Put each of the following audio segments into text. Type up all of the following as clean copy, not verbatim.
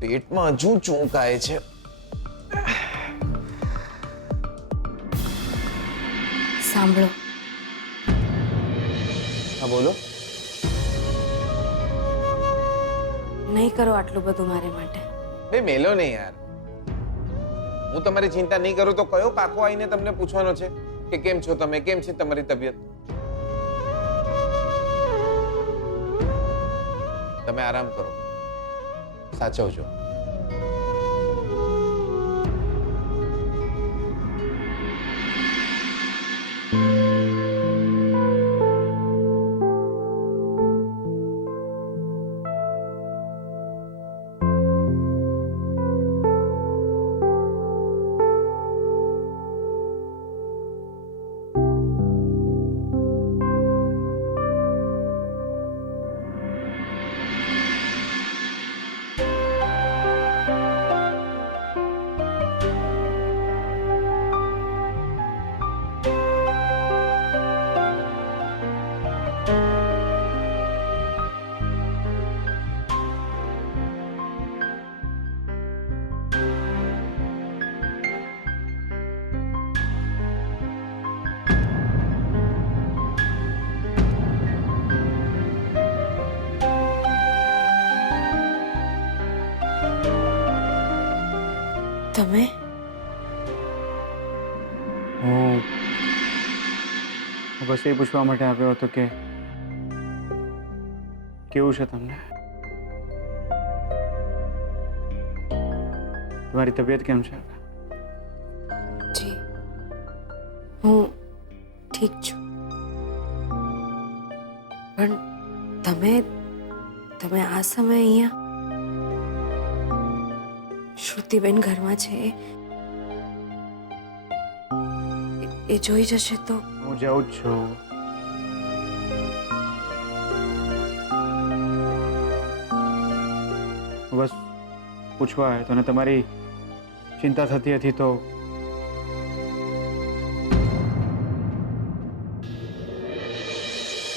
પેટમાં હજુ ચોંકાય છે. સાંભળો. હા બોલો. નહીં કરો આટલું બધું મારે માટે. બે મેલો નહીં યાર. હું તમારી ચિંતા નહીં કરું તો કયો કાકો આવીને તમને પૂછવાનો છે કે કેમ છો તમે, કેમ છે તમારી તબિયત? તમે આરામ કરો, સાચવજો. તમે હું બસ એ પૂછવા માટે આવ્યો હતો કે કેવું છે તમને? તમારી તબિયત કેમ છે? જી હું ઠીક છું. પણ તમે આ સમયે અહીંયા? શ્રુતિબેન ઘરમાં છે, એ જોઈ જશે તો? હું જાઉં જ છું. બસ પૂછવા આવ્યો હતો અને તમારી ચિંતા થતી હતી તો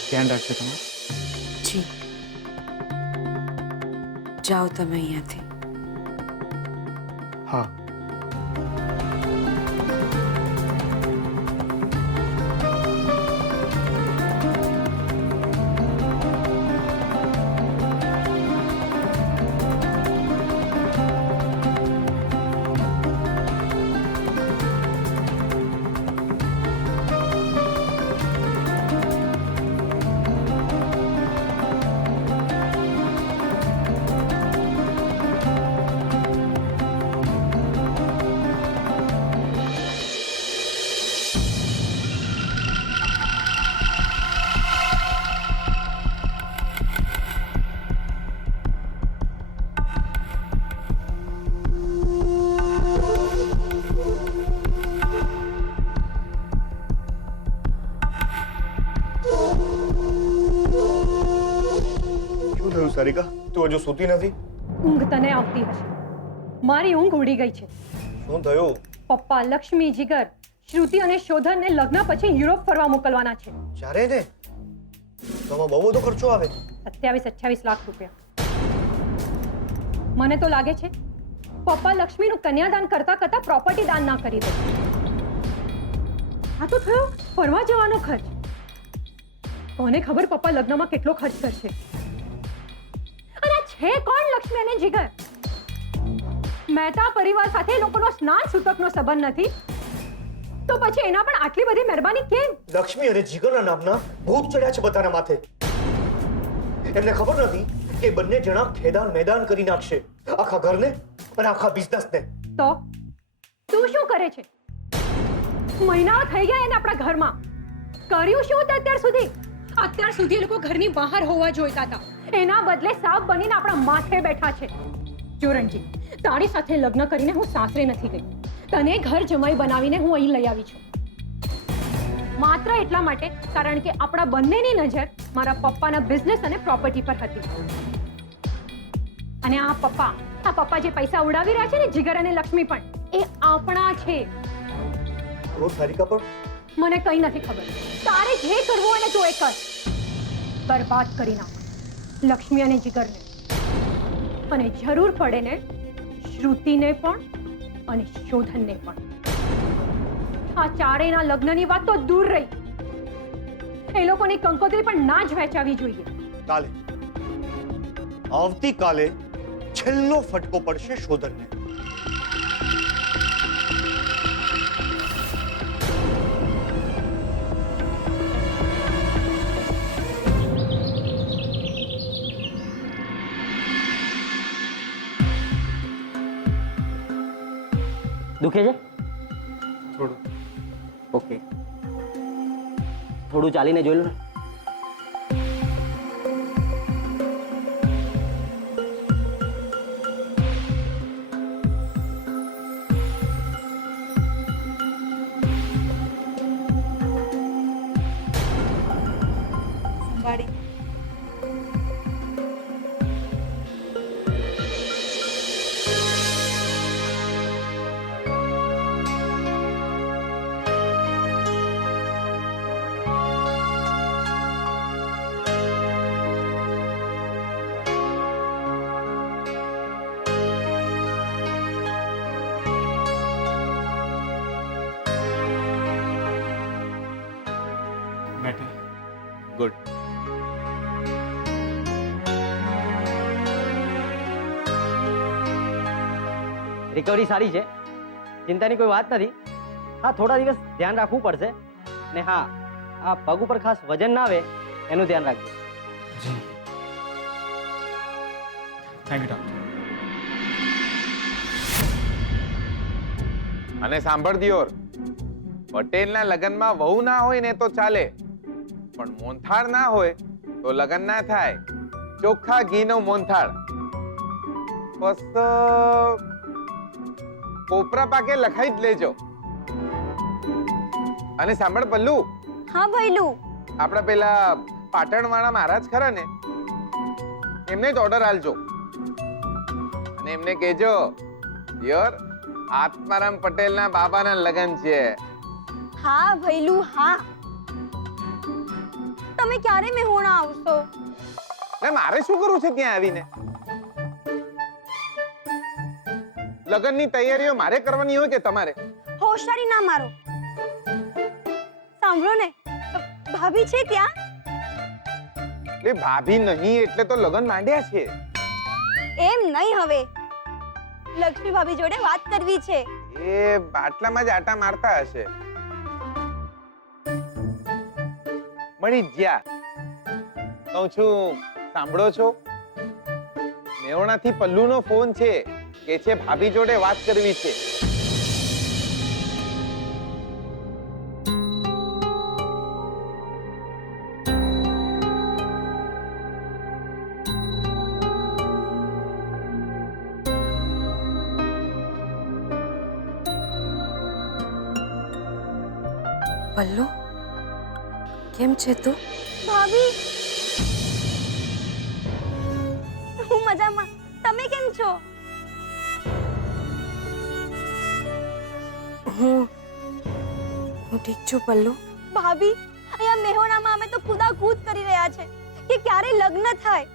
ધ્યાન રાખજો તમે. જી જાઓ તમે અહીંયાથી. હા. સારિકા, તું હજુ સૂતી નથી? ઊંઘ તને આવતી હશે, મારી ઊંઘ ઉડી ગઈ છે. શું થયું? પપ્પા લક્ષ્મી, જીગર, શ્રુતિ અને શોધનને લગ્ન પછી યુરોપ ફરવા મોકલવાના છે. ચારે ને? તો બહુ બધો ખર્ચો આવે. 27-28 લાખ રૂપિયા. મને તો લાગે છે પપ્પા લક્ષ્મીનું કન્યાદાન કરતા કરતા પ્રોપર્ટી દાન ના કરી દે. આ તો થયો ફરવા જવાનો ખર્ચ. કોને ખબર પપ્પા લગ્નમાં કેટલો ખર્ચ કરશે. અને છે કોણ લક્ષ્મી અને જીગર? મહેતા પરિવાર સાથે લોકોનો સ્નાન સૂતકનો સંબંધ નથી તો પછી એના પણ આટલી બધી મહેરબાની કેમ? લક્ષ્મી અને જીગરના નામના ભૂત ચડ્યા છે બધાના માથે. એમને ખબર નથી કે બંને જણા ખેદાન મેદાન કરી નાખશે આખા ઘરને અને આખા બિઝનેસને. તો તું શું કરે છે? મહિનાઓ થઈ ગયા એને આપણા ઘરમાં. કર્યું શું તે અત્યાર સુધી? અત્યાર સુધી એ લોકો ઘરની બહાર હોવા જોઈતા હતા, એના બદલે સાપ બનીને આપણા માથે બેઠા છે. જો રણજી, તારી સાથે લગ્ન કરીને હું સાસરે નથી ગઈ. તને ઘર જમાઈ બનાવીને હું અહીં લઈ આવી છું માત્ર એટલા માટે કારણ કે આપણા બંનેની નજર મારા પપ્પાના બિઝનેસ અને પ્રોપર્ટી પર હતી. અને આ પપ્પા જે પૈસા ઉડાવી રહ્યા છે ને, જીગર અને લક્ષ્મી પણ, એ આપણા છે. ઓ સારિકા, પણ મને કંઈ નથી ખબર. તારે જે કરવું હોય ને તો એ કર. બરબાદ કરી નાખ લક્ષ્મી અને જીગરને. અને જરૂર પડે ને શ્રુતિને પણ અને શોધનને પણ। આ ચારેયના લગ્નની વાત તો દૂર રહી, એ લોકોની કંકોત્રી પણ ના જ વહેંચાવી જોઈએ। કાલે આવતીકાલે છેલ્લો ફટકો પડશે શોધનને। દુખે છે? થોડું ઓકે, થોડું ચાલીને જોઈ લો ને। સંભાળી બેઠે ગુડ। રિકવરી સારી છે, ચિંતાની કોઈ વાત નથી। હા, થોડા દિવસ ધ્યાન રાખવું પડશે ને હા, આ પગ ઉપર ખાસ વજન ના આવે એનું ધ્યાન રાખજો। જી, થેન્ક યુ ડૉક્ટર। અને સાંભળ દિયોર, પટેલના લગ્નમાં વહુ ના હોય ને તો ચાલે, પણ મોનથાળ ના હોય તો લગ્ન ના થાય। ચોખ્ખા ઘીનો મોનથાળ, બસ કોપરા પાકે લખાઈ જ લેજો। અને સાંભળ પલ્લુ, હા ભૈલું, આપણા પેલા પાટણવાળા મહારાજ ખરા ને, એમને જ ઓર્ડર આલજો અને એમને કહેજો, યર આત્મારામ પટેલના બાબાના લગ્ન છે। હા ભૈલું હા। તમે ક્યારે મેહોણા આવશો? ને મારે શું કરવું છે ત્યાં આવીને? લગ્નની તૈયારીઓ મારે કરવાની હોય કે તમારે? હોશિયારી ના મારો। સાંભળો ને, ભાભી છે ત્યાં? એ ભાભી નહીં એટલે તો લગ્ન માંડ્યા છે। એમ નહીં, હવે લક્ષ્મી ભાભી જોડે વાત કરવી છે। એ આટલામાં જ આટા મારતા હશે। મળી જ ગયા। કહું છું, સાંભળો છો? મેહોણાથી પલ્લુનો ફોન છે, કે છે ભાભી જોડે વાત કરવી છે। પલ્લુ, કેમ છે તું? ભાભી, હું મજામાં, તમે કેમ છો? હું ઠીક છું પલ્લુ। ભાભી, અહીંયા મેહોણામાં અમે તો કૂદાકૂદ કરી રહ્યા છે કે ક્યારે લગ્ન થાય।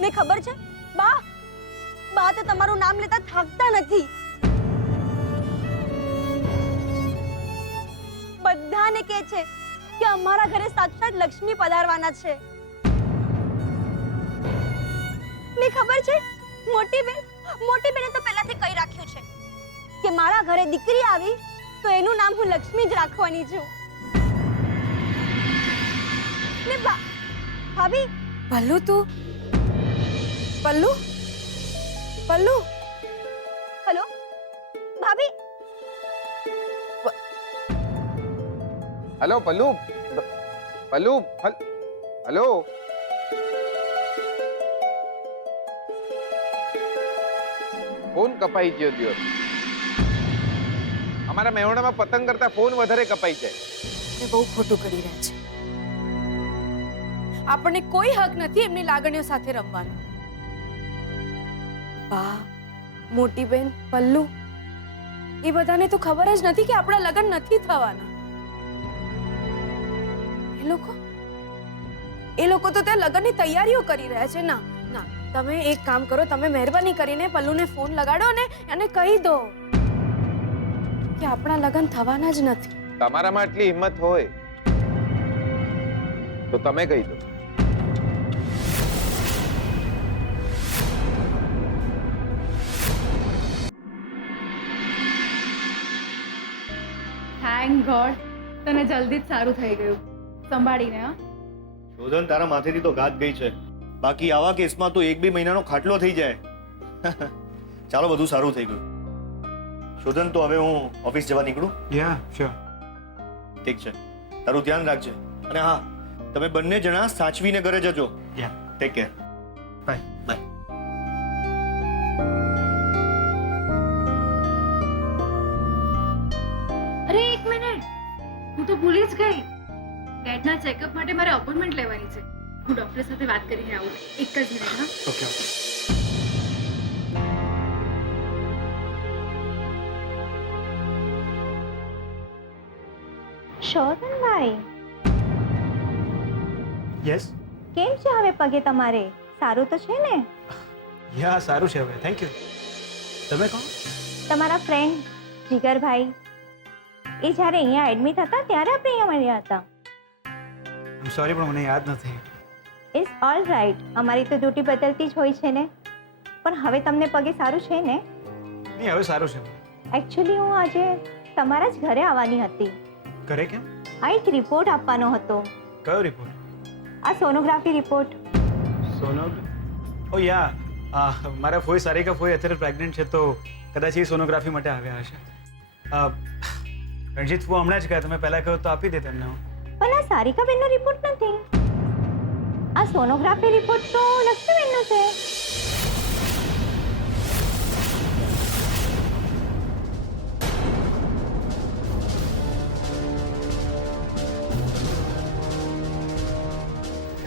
ને ખબર છે બા, બા તો તમારું નામ લેતા થાકતા નથી। બધાને કહે છે કે અમારા ઘરે સાક્ષાત લક્ષ્મી પધારવાના છે। ને ખબર છે, મોટી બેને તો પહેલાથી કહી રાખ્યું છે કે મારા ઘરે દીકરી આવી તો એનું નામ હું લક્ષ્મી જ રાખવાની છું। ને ભાભી, પલ્લુ તું, પલ્લુ, પલ્લુ, હેલો ભાભી, હેલો પલ્લુ, પલ્લુ, હેલો। ફોન કપાઈ ગયો દિયોર। અમારા મેહોણામાં પતંગ કરતા ફોન વધારે કપાઈ જાય। એ બહુ ખોટું કરી રહ્યા છે। આપણને કોઈ હક નથી એમની લાગણીઓ સાથે રમવાનો। બા, મોટી બેન, પલ્લુ, એ બધાને તો ખબર જ નથી કે આપણા લગ્ન નથી થવાના। એ લોકો તો ત્યાં લગ્નની તૈયારીઓ કરી રહ્યા છે। ના, તમે એક કામ કરો, તમે મહેરબાની કરીને પલ્લુને ફોન લગાડો અને એને કહી દો કે આપણા લગ્ન થવાના જ નથી. તમારામાં આટલી હિંમત હોય તો તમે કહી દો. થેન્ક ગોડ, તને જલ્દી જ સારું થઈ ગયું. સંભાળીને હા. શોધન, તારા માથેથી તો ગાત ગઈ છે. બાકી આવા કેસમાં તો 1-2 મહિનાનો ખાટલો થઈ જાય. ચાલો, બધું સારું થઈ ગયું. શોધન, તો હવે હું ઓફિસ જવા નીકળું? યા શ્યોર. ઠીક છે, તારું ધ્યાન રાખજે. અને હા, તમે બંને જણા સાચવીને ઘરે જજો. યા ટેક કેર. બાય. બાય. અરે એક મિનિટ, હું તો ભૂલી જ ગઈ. ડેડના ચેકઅપ માટે મારે અપોઇન્ટમેન્ટ લેવાની છે. હું ડોક્ટર સાથે વાત કરીને આવું. એક જ મિનિટ હા. ઓકે. શોધનભાઈ, યસ. કેમ છે હવે પગે તમારે? સારું તો છે ને? યા સારું છે હવે, થેન્ક યુ. તમે કોણ? તમારા ફ્રેન્ડ જીગરભાઈ. એ જ્યારે અહીંયા એડમિટ હતા ત્યારે આપણે અહીંયા મળ્યા હતા. આઈ સોરી, પણ મને યાદ નથી. It's all right. અમારી તો ડ્યુટી બદલતી જ હોય છે ને. પણ હવે તમને પગે સારું છે ને? નહીં, હવે સારું છે. એકચ્યુઅલી હું આજે તમારા જ ઘરે આવવાની હતી. ઘરે કેમ? આ એક રિપોર્ટ આપવાનો હતો. કયો રિપોર્ટ? આ સોનોગ્રાફી રિપોર્ટ. ઓ યા, મારા ફોઈ સારિકા ફોઈ અત્યારે પ્રેગ્નન્ટ છે, તો કદાચ એ સોનોગ્રાફી માટે આવ્યા હશે. રણજીત ફો હમણાં જ કહ્યા, તમે પહેલાં કહ્યું તો આપી દે તેમને. પણ આ સારિકાબેનનો રિપોર્ટ નથી. આ સોનોગ્રાફી રિપોર્ટ તો લક્ષ્મીબેનનો છે.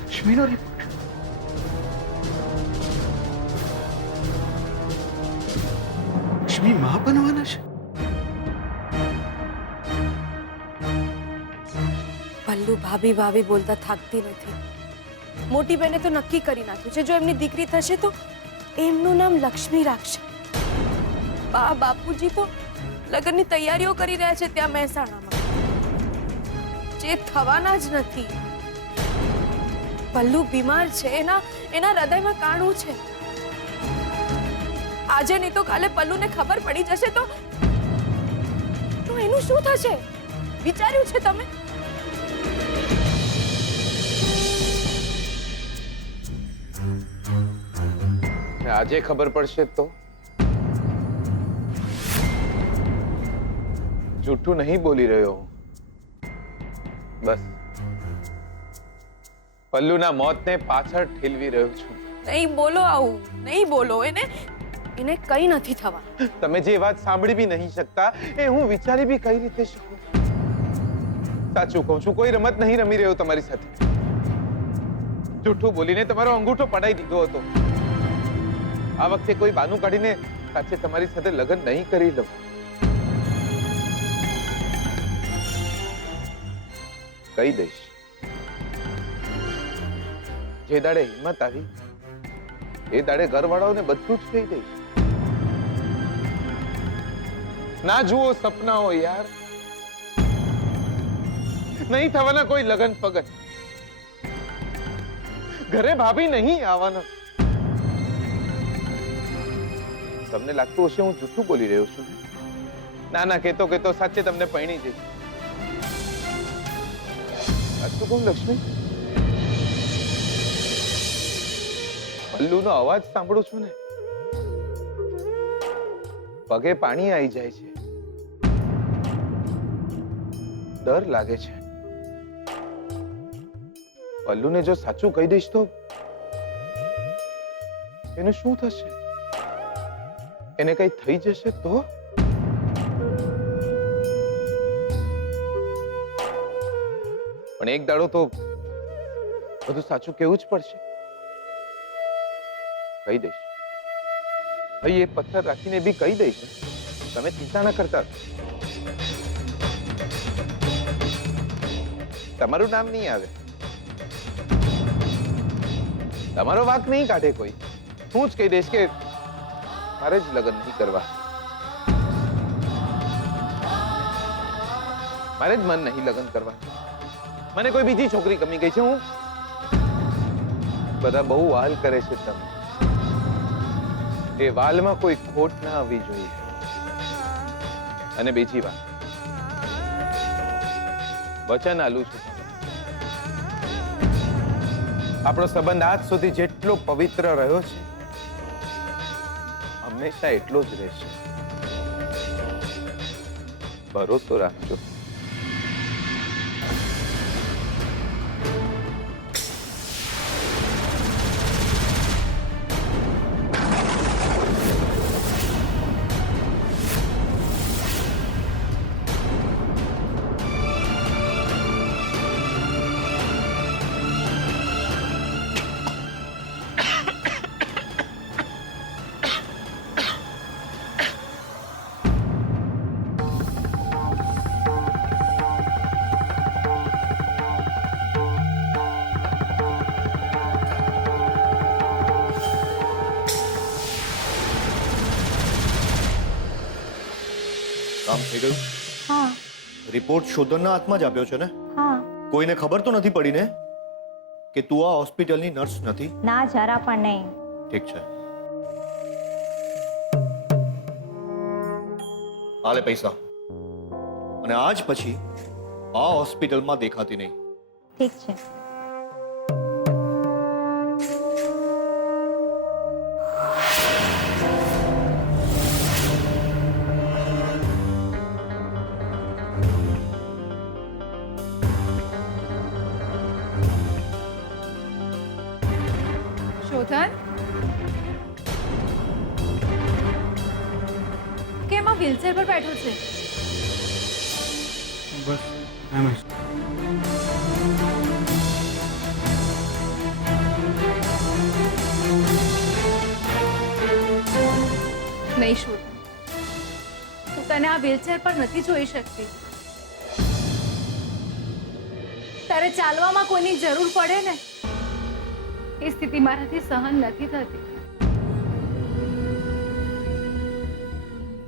લક્ષ્મીનો રિપોર્ટ? લક્ષ્મી માં બનવાના છે? પલ્લુ ભાભી ભાભી બોલતા થાકતી નથી. મોટી બેને તો નક્કી કરી નાખ્યું છે, જો એમની દીકરી થશે તો એમનું નામ લક્ષ્મી રાખશે. બાપુજી તો લગ્નની તૈયારીઓ કરી રહ્યા છે ત્યાં મહેસાણામાં, જે થવાના જ નથી. પલ્લુ બીમાર છે, એના હૃદયમાં કાણું છે. આજે નહીં તો કાલે પલ્લુને ખબર પડી જશે તો એનું શું થશે? વિચાર્યું છે તમે? આજે ખબર પડશે તો જૂઠું નહીં બોલી રહ્યો હું. બસ પલ્લુના મોતને પાછળ ઠેલવી રહ્યો છું. નહીં બોલો આવું, નહીં બોલો. એને કઈ નથી થવાનું. તમે જે વાત સાંભળી બી નહીં શકતા એ હું વિચારી બી કઈ રીતે શકું? સાચું કહું છું, કોઈ રમત નહીં રમી રહ્યો તમારી સાથે. જૂઠું બોલીને તમારો અંગૂઠો પડાઈ દીધો હતો. આ વખતે કોઈ બાનું કાઢીને સાચે તમારી સાથે લગ્ન નહીં કરી લઉં. કહી દઈશ. જે દાડે હિંમત આવી એ દાડે ઘરવાળાઓને બધું જ કહી દઈશ. ના જુઓ સપનાઓ યાર, નહીં થવાના કોઈ લગન પગન. ઘરે ભાભી નહીં આવવાના. તમને લાગતું હશે હું જૂઠું બોલી રહ્યો છું. ના ના, કેતો કેતો સાચે તમને પરણી જઈશ. સાચું કહું લક્ષ્મી, પલ્લુનો અવાજ સાંભળું છું ને, પગે પાણી આવી જાય છે. ડર લાગે છે. પલ્લુને જો સાચું કહી દઈશ તો એનું શું થશે? એને કઈ થઈ જશે તો? પણ એક દાડો તો બધું સાચું કેવું જ પડશે. કહી દઈશ. ભાઈ એ પથ્થર રાખીને બી કહી દઈશ. તમે ચિંતા ના કરતા. તમારું નામ નહીં આવે, તમારો વાંક નહીં કાઢે કોઈ. હું જ કહી દઈશ કે મારે જ લગ્ન નહીં કરવા, મારે જ મન નહીં લગ્ન કરવા, મને કોઈ બીજી છોકરી ગમી ગઈ છે. હું બધા બહુ વાલ કરે છે તમે, એ વાલમાં કોઈ ખોટ ના આવવી જોઈએ. અને બીજી વાત, વચન આલું છું, આપણો સંબંધ આજ સુધી જેટલો પવિત્ર રહ્યો છે હંમેશા એટલો જ રહેશે. ભરોસો રાખજો. કામ થઈ ગયું? હા રિપોર્ટ શોધનના હાથમાં જ આપ્યો છે ને? હા. કોઈને ખબર તો નથી પડી ને કે તું આ હોસ્પિટલની નર્સ નથી? ના જરા પણ નહીં. ઠીક છે, હાલે પૈસા, અને આજ પછી આ હોસ્પિટલમાં દેખાતી નહીં. ઠીક છે. શોધન, કેમ આ વ્હીલચેર પર બેઠો છે? બસ એમ જ. નહીં શોધન, હું તને આ વ્હીલચેર પર નથી જોઈ શકતી. તારે ચાલવામાં કોઈની જરૂર પડે ને, એ સ્થિતિ મારાથી સહન નથી થતી.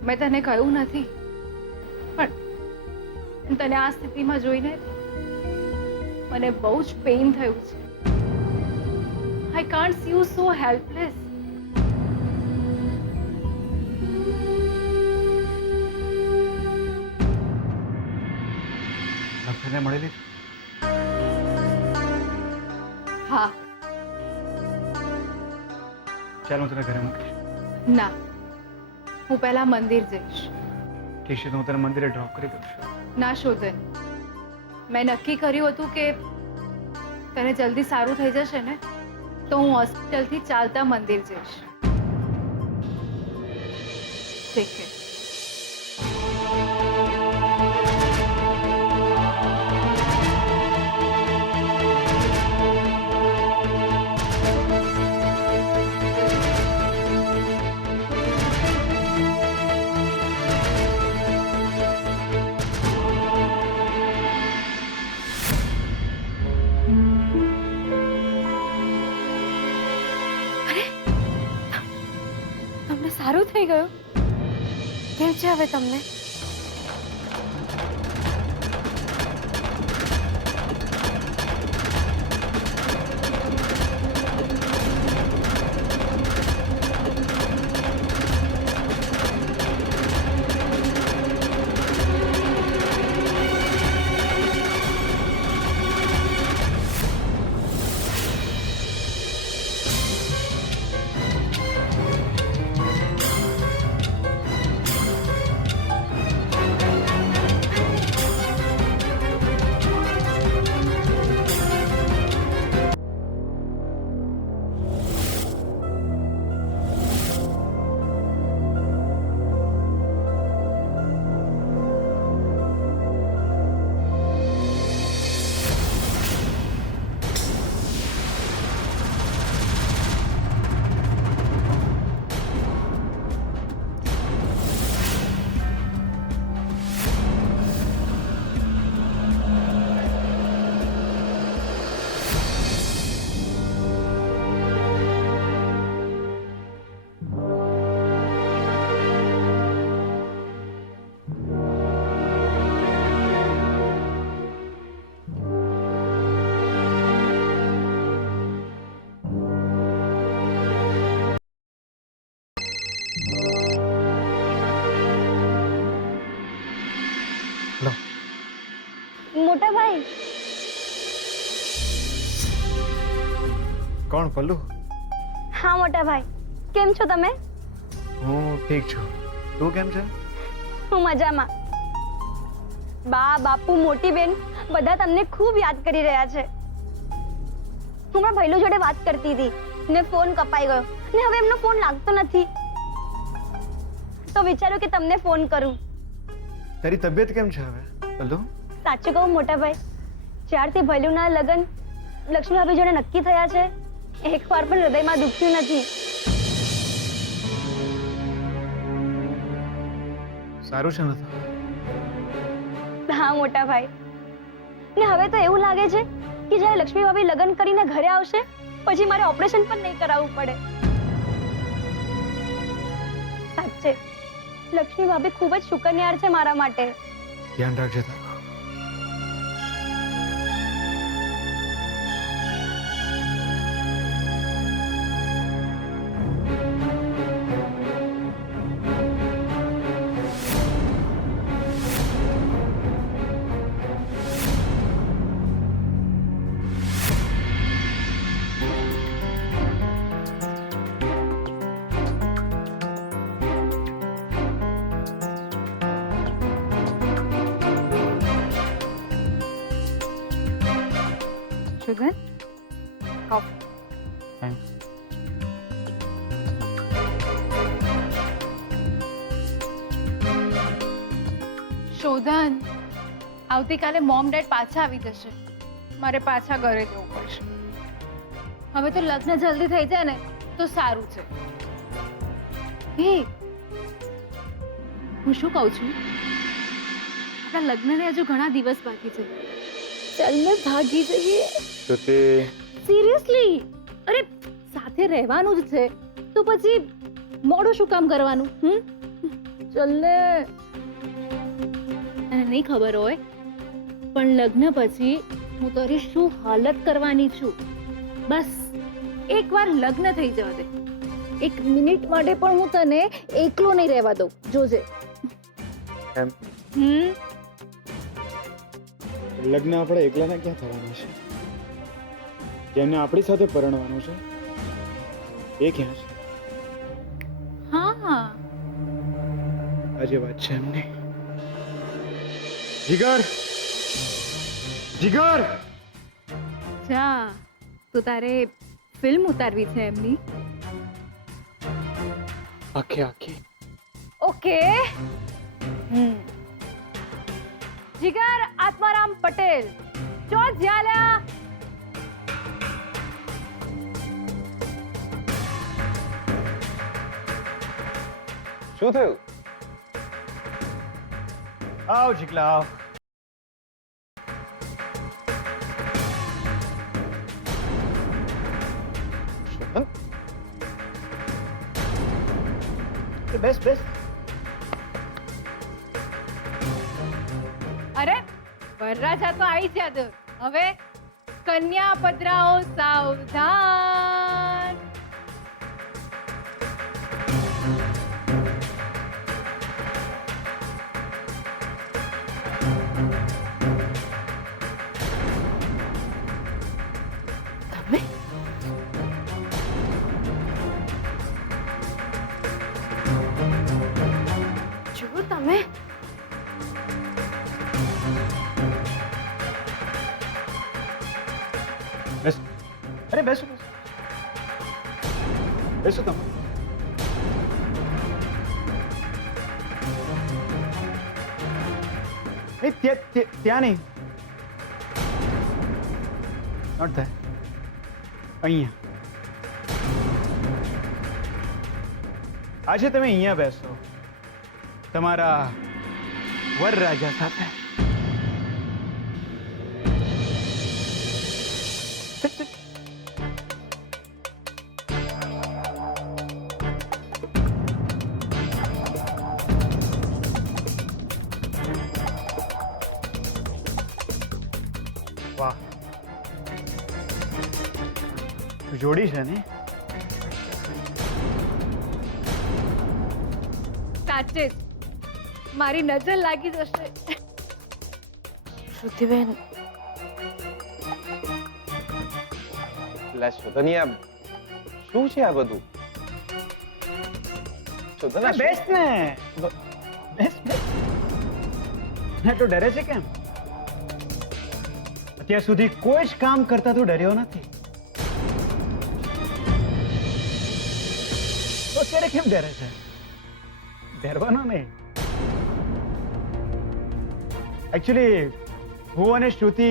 મેં તને કહ્યું નથી, પણ તને આ સ્થિતિમાં જોઈને મને બહુ જ પેઇન થયું છે. I can't C you so helpless. ડૉક્ટરને મળેલી? હા. ચાલ હું તને ઘરે મૂકીશ. ના, હું પહેલા મંદિર જઈશ. ઠીક છે, તો હું તને મંદિરે ડ્રોપ કરી દઉં છું. ના શોધન, મેં નક્કી કર્યું હતું કે તને જલ્દી સારું થઈ જશે ને તો હું હોસ્પિટલથી ચાલતા મંદિર જઈશ. ઠીક છે. તમને સારું થઈ ગયું? કેમ છે હવે તમને? કોણ પલ્લુ? હા મોટા ભાઈ, કેમ છો તમે? હું ઠીક છું. તું કેમ છે? હું મજામાં. બા, બાપુ, મોટી બેન બધા તમને ખૂબ યાદ કરી રહ્યા છે. હું મારા ભાઈલો જોડે વાત કરતી હતી ને ફોન કપાઈ ગયો ને હવે એમનો ફોન લાગતો નથી, તો વિચાર્યું કે તમને ફોન કરું. તારી તબિયત કેમ છે હવે પલ્લુ? સાચું કહું મોટા ભાઈ, જ્યારથી ભૈલુના લગ્ન લક્ષ્મી ભાભી જોડે નક્કી થયા છે, એકવાર પણ હૃદયમાં દુખ્યું નથી. સારું છે ને તો? હા મોટા ભાઈ, ને હવે તો એવું લાગે છે કે જ્યારે લક્ષ્મી ભાભી લગ્ન કરીને ઘરે આવશે પછી મારે ઓપરેશન પણ નહીં કરાવવું પડે. સાચે લક્ષ્મી ભાભી ખૂબ જ શુકનિયાળ છે મારા માટે. ધ્યાન રાખજે તારું. સુગંધ થેન્ક્સ. શોધન, આવતીકાલે મોમ ડેડ પાછા આવી જશે. મારે પાછા ઘરે જવું પડશે. હવે તો લગ્ન જલ્દી થઈ જાય ને તો સારું છે. હે, હું શું કહું છું, આપણા લગ્નને હજુ ઘણા દિવસ બાકી છે. ચાલ ને ભાગી જઈએ. સિરિયસલી, અરે સાથે રહેવાનું જ છે તો પછી મોડું શું કામ કરવાનું? ચલ ને. તને નહીં ખબર હોય પણ લગ્ન પછી હું તારી શું હાલત કરવાની છું. બસ એકવાર લગ્ન થઈ જવા દે, 1 મિનિટ માટે પણ હું તને એકલો નહીં રહેવા દઉં. જોજે. એમ લગ્ન આપણે એકલાના ક્યાં થવાના છે? જેમને આપણી સાથે પરણવાનું છે એ ક્યાં છે? હા, આજે વાત છે એમની. જીગર, જીગર! જા, તો તારે ફિલ્મ ઉતારવી છે એમની? આખે આખી. ઓકે. જીગર આત્મારામ પટેલ, ચો જ્યાલા. શું થયું? આવ જીગલા આવ. બેસ બેસ. અરે વરરાજા તો આવી ગયા. હવે કન્યા પધરાઓ સાવધાન. તમે જુઓ તમે, બેસ. અરે બેસો બેસો બેસો તમે. ત્યાં નહીં, નોટ થાય, અહીંયા. આજે તમે અહીંયા બેસો તમારા વરરાજા સાથે. વાહ, જોડી છે ને? સાચે જ મારી નજર લાગી જશે. શ્રુતિબેન, લા શોધનિયા, શું છે આ બધું? શોધના શું? બેસ ને બેસ બેસ. ના તો ડરે છે કેમ? અત્યાર સુધી કોઈ જ કામ કરતા તું ડર્યો નથી, તો અત્યારે કેમ ડરે છે? ડરવાનો નહીં. એકચ્યુઅલી હું અને શ્રુતિ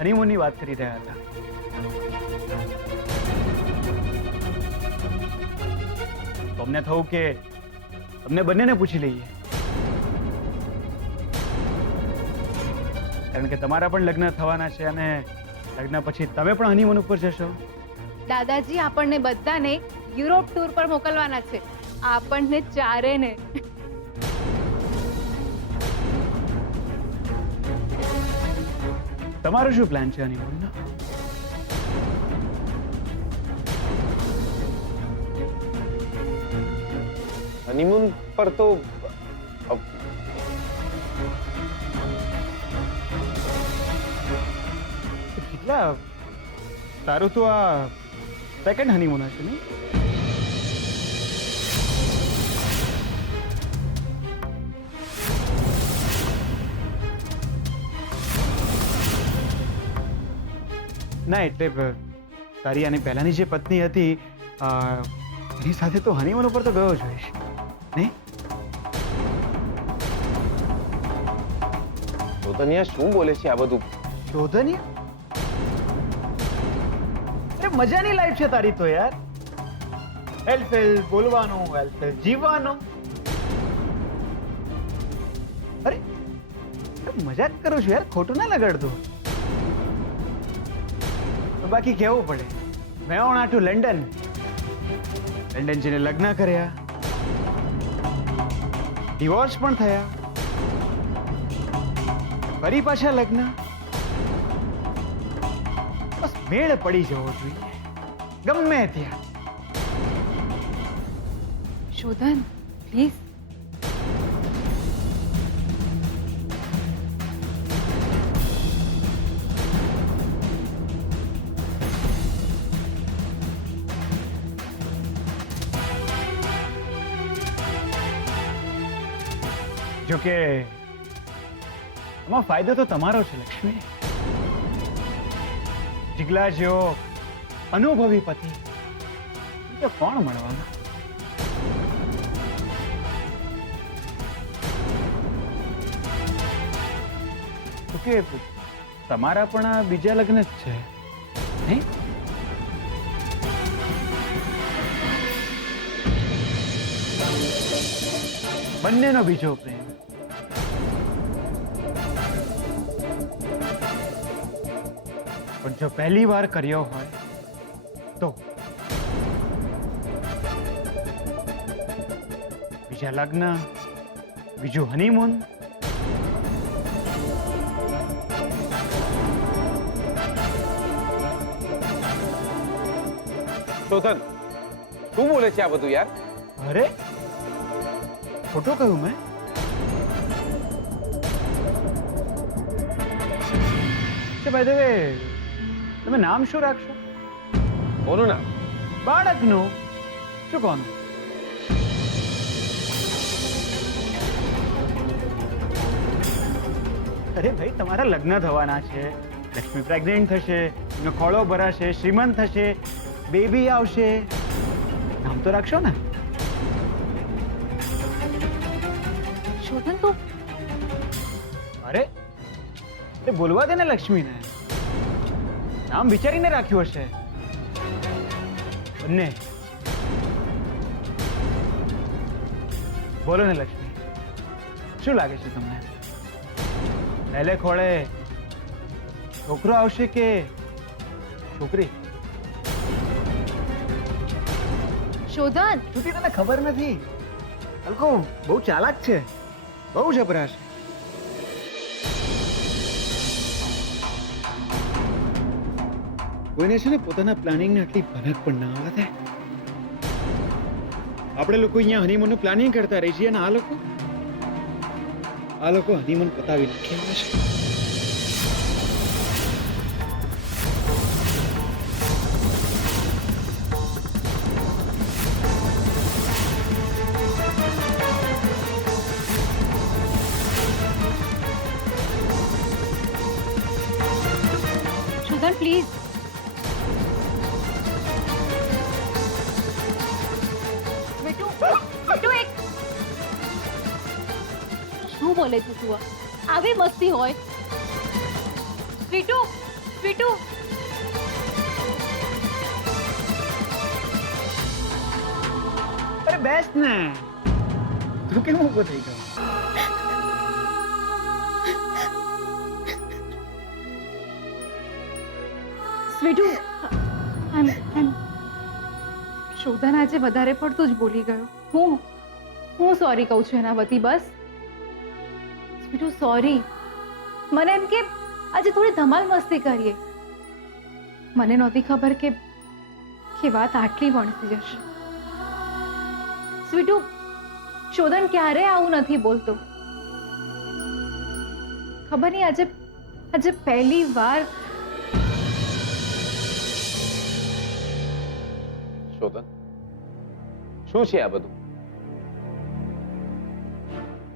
હનીમૂનની વાત કરી રહ્યા હતા. તો અમને થયું કે તમને બંનેને પૂછી લઈએ, કારણ કે તમારા પણ લગ્ન થવાના છે અને લગ્ન પછી તમે પણ હનીમૂન ઉપર જશો. દાદાજી આપણને બધાને યુરોપ ટૂર પર મોકલવાના છે, આપણને ચારેને. તમારો શું પ્લાન છે હનીમૂનનો? હનીમૂન પર તો કેટલા તારું તો આ સેકન્ડ હનીમૂન હશે ને? ના એટલે તારી આની પહેલાની જે પત્ની હતી એની સાથે તો હનીમૂન ઉપર તો ગયો જ હોઈશ નહીં? શોધનિયા શું બોલે છે આ બધું? શોધનિયા? અરે મજાની લાઈફ છે તારી તો યાર. હેલ્ફેલ બોલવાનું, હેલ્ફેલ જીવવાનું. અરે મજાક કરું છું યાર, ખોટું ના લગાડતું. બાકી કેવું પડે, મેં ઓણા ટુ લંડન. લંડન જઈને લગ્ન કર્યા, ડિવોર્સ પણ થયા, ફરી પાછા લગ્ન. બસ મેળ પડી જવો જોઈએ ગમે ત્યાં. શોધન પ્લીઝ. જોકે આમાં ફાયદો તો તમારો છે લક્ષ્મી. જીગલા જેવો અનુભવી પતિ તો કોણ મળવાના? જોકે તમારા પણ આ બીજા લગ્ન જ છે નહીં? બંનેનો બીજો પ્રેમ. પણ જો પહેલી વાર કર્યો હોય તો બીજા લગ્ન, બીજું હનીમૂન. શોધન શું બોલે છે આ બધું યાર? અરે ખોટું કહ્યું મેં? બાય ધ વે તમે નામ શું રાખશો? કોનું નામ? બાળકનું. શું કોનું? અરે ભાઈ તમારા લગ્ન થવાના છે, લક્ષ્મી પ્રેગ્નેન્ટ થશે, એનો ખોળો ભરાશે, શ્રીમંત થશે, બેબી આવશે, નામ તો રાખશો ને? શોધન તો અરે બોલવા દે ને લક્ષ્મીને. નામ વિચારીને રાખ્યું હશે બંને. બોલો ને લક્ષ્મી, શું લાગે છે તમને? પહેલે ખોળે છોકરો આવશે કે છોકરી? શોધન સુધી તને ખબર નથી, અલકો બહુ ચાલાક છે, બહુ જબરા છે. કોઈને છે ને પોતાના પ્લાનિંગને આટલી ભનક પણ ના આવે દે. આપણે લોકો અહીંયા હનીમૂનનું પ્લાનિંગ કરતા રહી છીએ અને આ લોકો હનીમૂન પતાવી નાખ્યા છે. બોલે છે તું આ? આવી મસ્તી હોય? સ્વીટુ, સ્વીટુ, અરે બેસ ને, તું કેમ ઊભો થઈ ગયો? સ્વીટુ, શોધન આજે વધારે પડતું જ બોલી ગયો. હું સોરી કહું છું એના વતી. બસ સ્વીટુ, સોરી. મને એમ કે આજે થોડી ધમાલ મસ્તી કરીએ. મને નહોતી ખબર કે વાત આટલી વણસી જશે. સ્વીટુ, શોધન ક્યારે આવું નથી બોલતો. ખબર નહીં આજે પહેલી વાર. શોધન, શું છે આ બધું?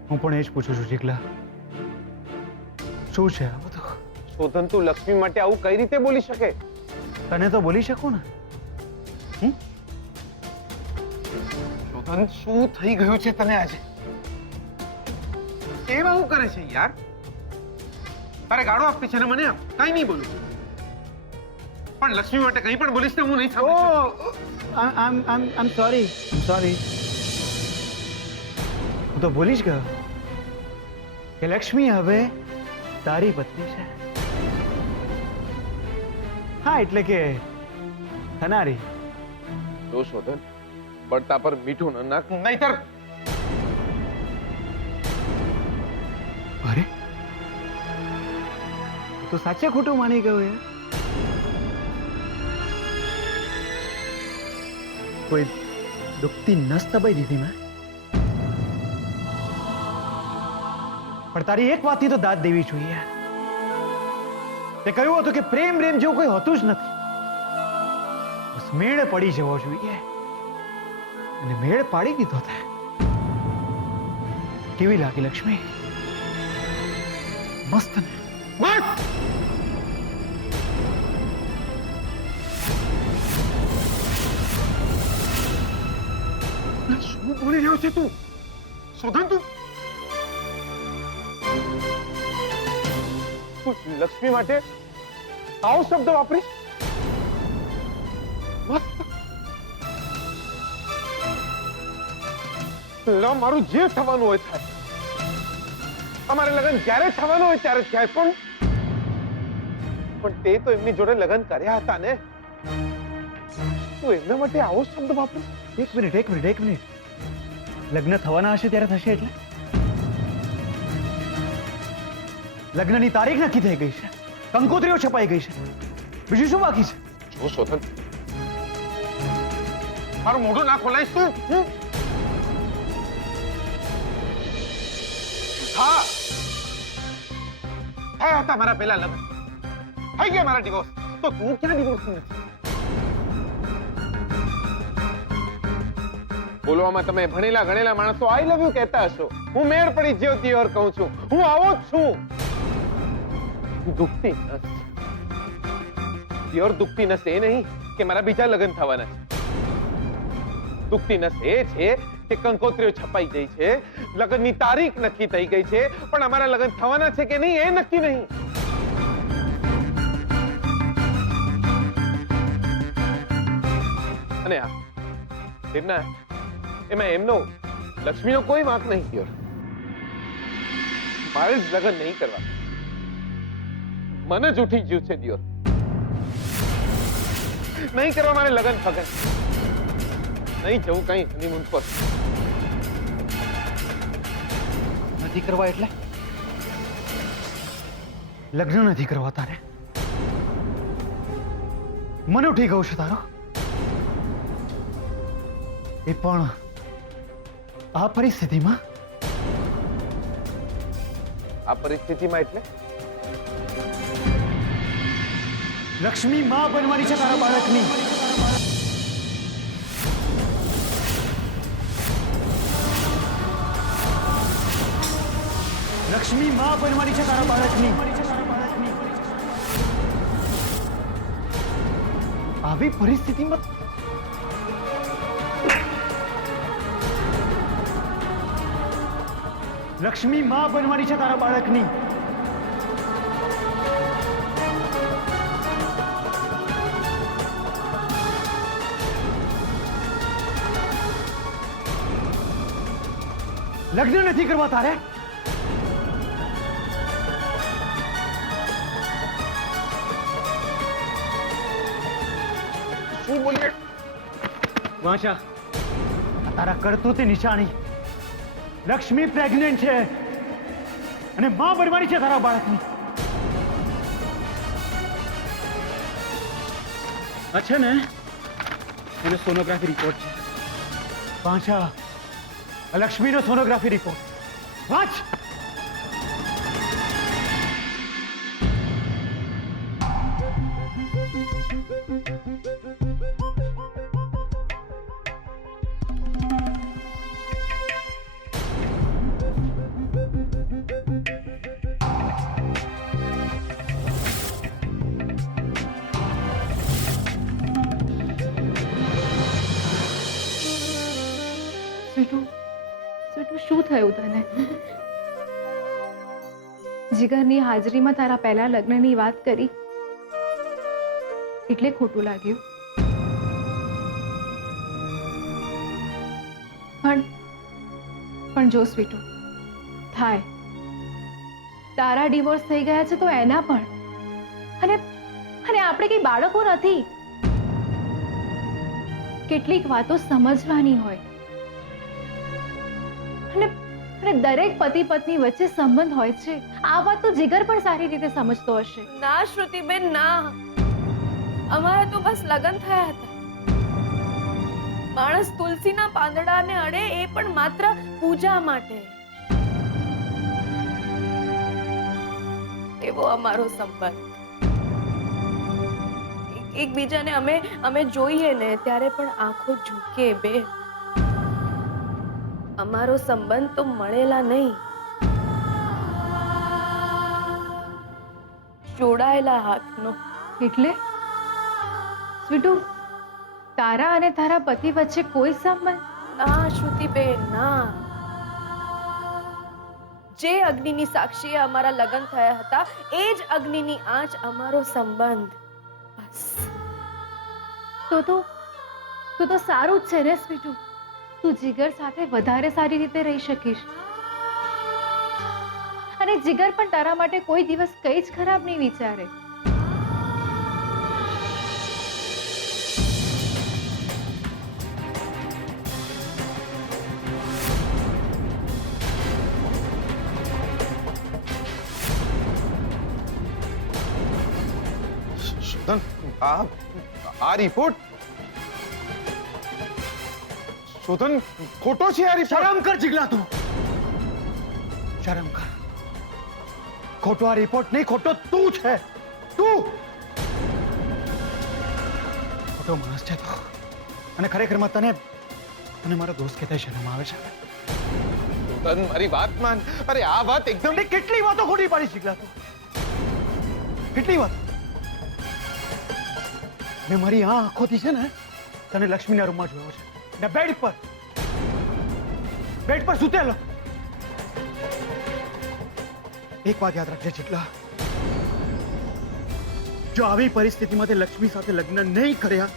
હું પણ એ જ પૂછું છું ચીકલા, શું છે આ બધું? શોધન, તું લક્ષ્મી માટે આવું કઈ રીતે બોલી શકે? તને તો બોલી શકું ને. શોધન, શું થઈ ગયું છે તને આજે? કેમ આવું કરે છે યાર? તારે ગાળો આપવી છે ને મને આપ, કઈ નહીં બોલું. પણ લક્ષ્મી માટે કંઈ પણ બોલીશ ને હું નહીં સાંભળી શકું. I'm sorry. હું તો ભૂલી જ ગયો કે લક્ષ્મી હવે તારી પત્ની છે. હા, એટલે કે થનારી. જો શોધન, પડતા પર મીઠું ન નાખ, નહીતર. અરે, તો સાચે ખોટું માની ગયો યાર. કોઈ દુખતી નસ દબાઈ દીધી મેં. પણ તારી એક વાતથી તો દાદ દેવી જોઈએ. તે કહ્યું હતું કે પ્રેમ જેવું કોઈ હોતું જ નથી, બસ મેળ પડી જવો જોઈએ. અને મેળ પાડી દીધો તે. કેવી લાગી લક્ષ્મી? મસ્ત ને? બસ! શું બોલી રહ્યો છે તું? શોધન, તું લક્ષ્મી માટે આવો શબ્દ વાપરીશ? મસ્ત! લો, મારું જે થવાનું હોય થાય. અમારે લગ્ન જ્યારે થવાનું હોય ત્યારે થાય. પણ તે તો એમની જોડે લગ્ન કર્યા હતા ને. તું એમના માટે આવો શબ્દ વાપરીશ? એક મિનિટ. લગ્ન થવાના હશે ત્યારે થશે એટલે? લગ્નની તારીખ નક્કી થઈ ગઈ છે, કંકોત્રીઓ છપાઈ ગઈ છે, બીજું શું બાકી છે? જો શોધન, મારું મોઢું ના ખોલાઈશ તું. હા, થયા હતા મારા પહેલા લગ્ન, થઈ ગયા મારા ડિવોર્સ. તો તું ક્યાં ડિવોર્સ નથી? બોલવામાં તમે ભણેલા ગણેલા માણસો આઈ લવ યુ કહેતા હશો. હું મેળ પડી જ્યો ત્યોર કહું છું. હું આવો જ છું. દુખતી નસ, ત્યોર દુખતી નસ એ નહીં કે મારા બીજા લગ્ન થવાના છે. દુખતી નસ એ છે કે કંકોત્રીઓ છપાઈ ગઈ છે, લગ્નની તારીખ નક્કી થઈ ગઈ છે, પણ અમારા લગ્ન થવાના છે કે નહીં એ નક્કી નહીં. અને હા, એમાં એમનો લક્ષ્મીનો કોઈ વાંક નહીં થયો. મારે જ લગ્ન નહીં કરવા, મને જ ઉઠી ગયું છે દિયોર. નહીં કરવા મારે લગ્ન ફગન. નહીં જવું કઈ હનીમૂન પર. નથી કરવા એટલે? લગ્ન નથી કરવા તારે? મને ઉઠી ગયું છે તારો? એ પણ આ પરિસ્થિતિમાં? આ પરિસ્થિતિમાં એટલે? લક્ષ્મી માં બનવાની છે તારા બાળકની. લક્ષ્મી માં બનવાની છે તારા બાળકની. આવી પરિસ્થિતિમાં લક્ષ્મી માં બનવાની છે તારા બાળકની. લગ્ન નથી કરવા તારે? શું બોલીએ? વાંચા, તારા કરતૂતની નિશાની. લક્ષ્મી પ્રેગ્નેન્ટ છે અને માં બનવાની છે તારા બાળકની. અચ્છા ને, એનો સોનોગ્રાફી રિપોર્ટ છે. વાંચા, લક્ષ્મીનો સોનોગ્રાફી રિપોર્ટ વાંચ. સ્વીટુ, શું થયું તને? જીગરની હાજરીમાં તારા પહેલા લગ્નની વાત કરી એટલે ખોટું લાગ્યું. પણ જો સ્વીટુ, થાય. તારા ડિવોર્સ થઈ ગયા છે તો એના પણ. અને આપણે કઈ બાળકો નથી. કેટલીક વાતો સમજવાની હોય. અને દરેક પતિ પત્ની વચ્ચે સંબંધ હોય છે. આ વાત તો જીગર પણ સારી રીતે સમજતો હશે. ના શ્રુતિબેન, ના. અમારા તો બસ લગ્ન થયા હતા. માણસ તુલસીના પાંદડાને અડે એ પણ માત્ર પૂજા માટે. એવો અમારો સંબંધ. એકબીજાને અમે જોઈએ ને ત્યારે પણ આંખો ઝૂકે બે. અમારો સંબંધ તો મળેલા નહીં, જોડાયેલા હાથનો. એટલે સ્વીટુ, તારા અને તારા પતિ વચ્ચે કોઈ સંબંધ? ના શ્રુતિબેન, ના. જે અગ્નિની સાક્ષીએ અમારા લગ્ન થયા હતા એ જ અગ્નિની આંચ અમારો સંબંધ. બસ. તો સારું જ છે ને સ્વીટુ. તું જીગર સાથે વધારે સારી રીતે રહી શકીશ. અને જીગર પણ તારા માટે કોઈ દિવસ કઈ જ ખરાબ નહીં વિચારે. શોધન, આ રિપોર્ટ શોધન ખોટો છે. આ રિપોર્ટ. શરમ કર જીગલા, તું શરમ કર. ખોટો આ રિપોર્ટ નહીં, ખોટો તું છે. તું ખોટો માણસ છે તો. અને ખરેખરમાં તને મારો દોસ્ત કહેતા શરમ આવે છે. શોધન, મારી વાત માન. અરે આ વાત એકદમ. તમને કેટલી વાતો ખોટી પાડી જીગલા તું. કેટલી વાતો. મેં મારી આ આંખોથી છે ને તને લક્ષ્મીના રૂમમાં જોયો છે. ને બેડ પર સૂતેલો. એક વાત યાદ રાખજે જેટલા, જો આવી પરિસ્થિતિમાં તે લક્ષ્મી સાથે લગ્ન નહીં કર્યા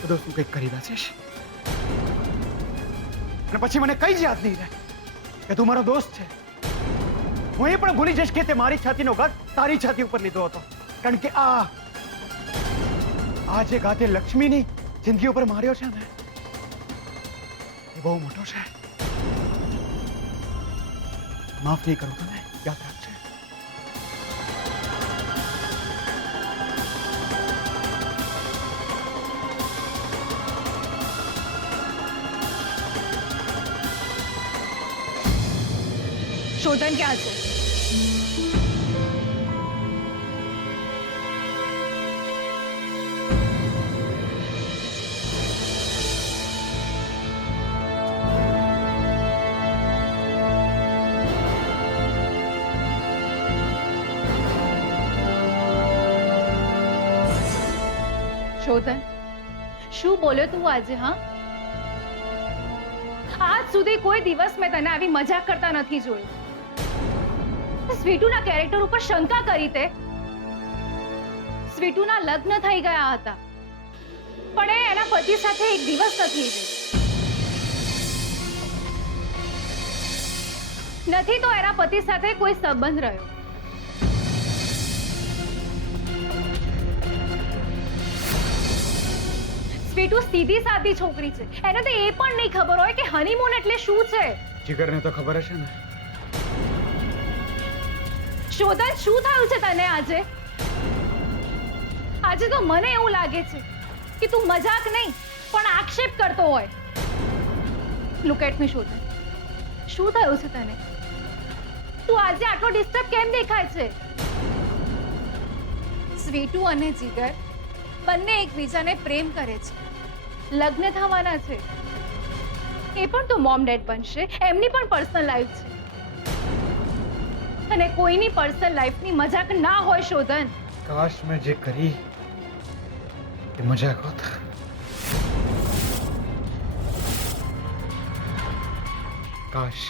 તો દોસ્ત તું કંઈક કરી બેસીશ. અને પછી મને કઈ જ યાદ નહીં રહે કે તું મારો દોસ્ત છે. હું એ પણ ભૂલી જઈશ કે તે મારી છાતીનો ઘાત તારી છાતી ઉપર લીધો હતો. કારણ કે આ જે ઘાતે લક્ષ્મીની જિંદગી ઉપર માર્યો છે ને એ બહુ મોટો છે. માફ નહીં કરું તને, યાદ રાખજે. શોધન ક્યાં છે? શોધન, શું બોલ્યો તું આજે? હા, આજ સુધી કોઈ દિવસ મેં તને આવી મજાક કરતા નથી જોયું. સ્વીટુના કેરેક્ટર ઉપર શંકા કરી તે. સ્વીટુના લગ્ન થઈ ગયા હતા, પણ એ એના પતિ સાથે એક દિવસ નથી રહી. નથી તો એના પતિ સાથે કોઈ સંબંધ રહ્યો. સ્વીટુ સીધી સાદી છોકરી છે. એને તો એ પણ નહીં ખબર હોય કે હનીમૂન એટલે શું છે. જીગરને તો ખબર હશે ને. શોધન, શું થયું છે તને આજે? આજે તો મને એવું લાગે છે કે તું મજાક નહીં પણ આક્ષેપ કરતો હોય. લુક એટ મી શોધન, શું થયું છે તને? તું આજે આટલો ડિસ્ટર્બ કેમ દેખાય છે? સ્વીટુ અને જીગર બંને એકબીજાને પ્રેમ કરે છે, લગ્ન થવાના છે. એ પણ તો મોમ ડેડ બનશે, એમની પણ પર્સનલ લાઈફ છે. અને કોઈની પર્સનલ લાઈફની મજાક ના હોય શોધન. કાશ મેં જે કરી એ મજાક હોત. કાશ